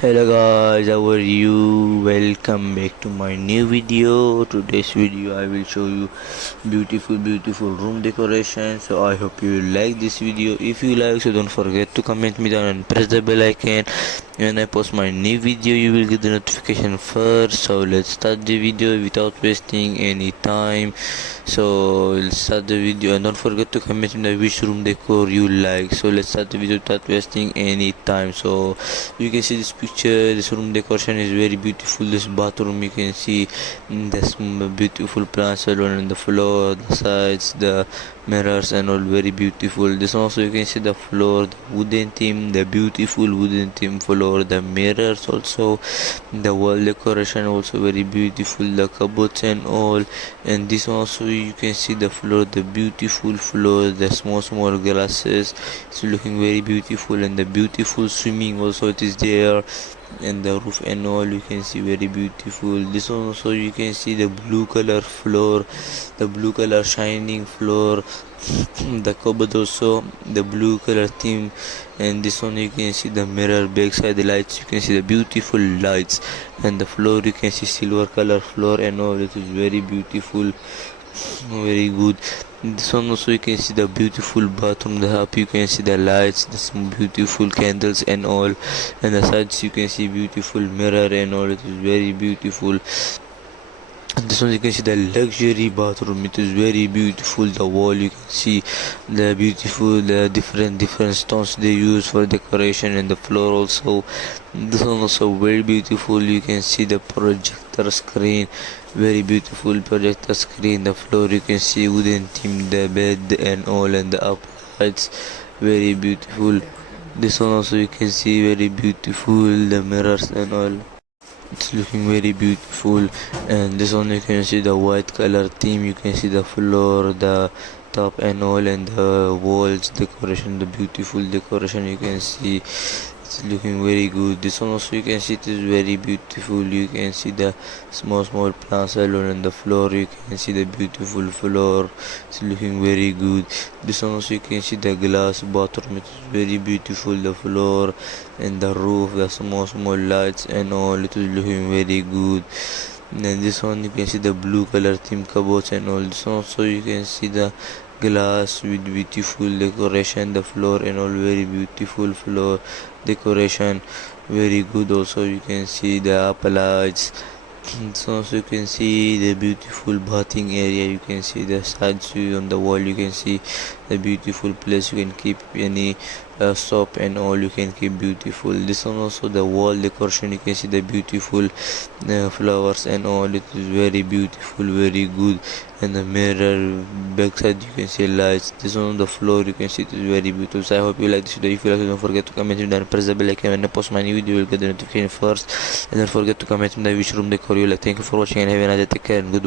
Hello guys, how are you? Welcome back to my new video. Today's video I will show you beautiful room decoration. So I hope you like this video. If you like, so don't forget to comment me down and press the bell icon. When I post my new video, you will get the notification first. So let's start the video without wasting any time. So let's start the video and don't forget to comment me which room decor you like. So let's start the video without wasting any time. So you can see this picture. This room decoration is very beautiful. This bathroom, you can see this beautiful plants alone on the floor, the sides, the mirrors and all, very beautiful. This also you can see the floor, the wooden theme, the beautiful wooden theme floor, the mirrors also, the wall decoration also very beautiful, the cupboards and all. And this also you can see the floor, the beautiful floor, the small glasses, it's looking very beautiful. And the beautiful swimming also it is there, and the roof and all you can see very beautiful. This one also you can see the blue color floor, the blue color shining floor, the cupboard also the blue color theme. And this one you can see the mirror, backside the lights, you can see the beautiful lights. And the floor you can see silver color floor and all, it is very beautiful, very good. This one also you can see the beautiful bathroom, the up you can see the lights, the some beautiful candles and all. And the sides you can see beautiful mirror and all, it is very beautiful. This one you can see the luxury bathroom, it is very beautiful. The wall you can see the beautiful different stones they use for decoration. And the floor also, this one also very beautiful. You can see the projector screen, very beautiful projector screen. The floor you can see wooden theme, the bed and all, and the uprights, very beautiful. This one also you can see very beautiful, the mirrors and all, it's looking very beautiful. And this one you can see the white color theme, you can see the floor, the top and all, and the walls decoration, the beautiful decoration you can see, it's looking very good. This one also you can see it is very beautiful. You can see the small plants alone on the floor, you can see the beautiful floor, it's looking very good. This one also you can see the glass bathroom, it is very beautiful, the floor and the roof, the small lights and all, it is looking very good. And this one you can see the blue color theme cupboards and all. This one also you can see the glass with beautiful decoration, the floor and all, very beautiful floor decoration, very good. Also you can see the apple lights. So also you can see the beautiful bathing area, you can see the statue on the wall, you can see the beautiful place you can keep any soap and all, you can keep beautiful. This one also the wall decoration, you can see the beautiful flowers and all, it is very beautiful, very good. And the mirror backside you can see lights. This one on the floor you can see it is very beautiful. So I hope you like this video. If you like it, don't forget to comment and press the bell icon. When I post my new video you will get the notification first. And don't forget to comment which room decor you like. Thank you for watching and have a nice day. Take care and goodbye.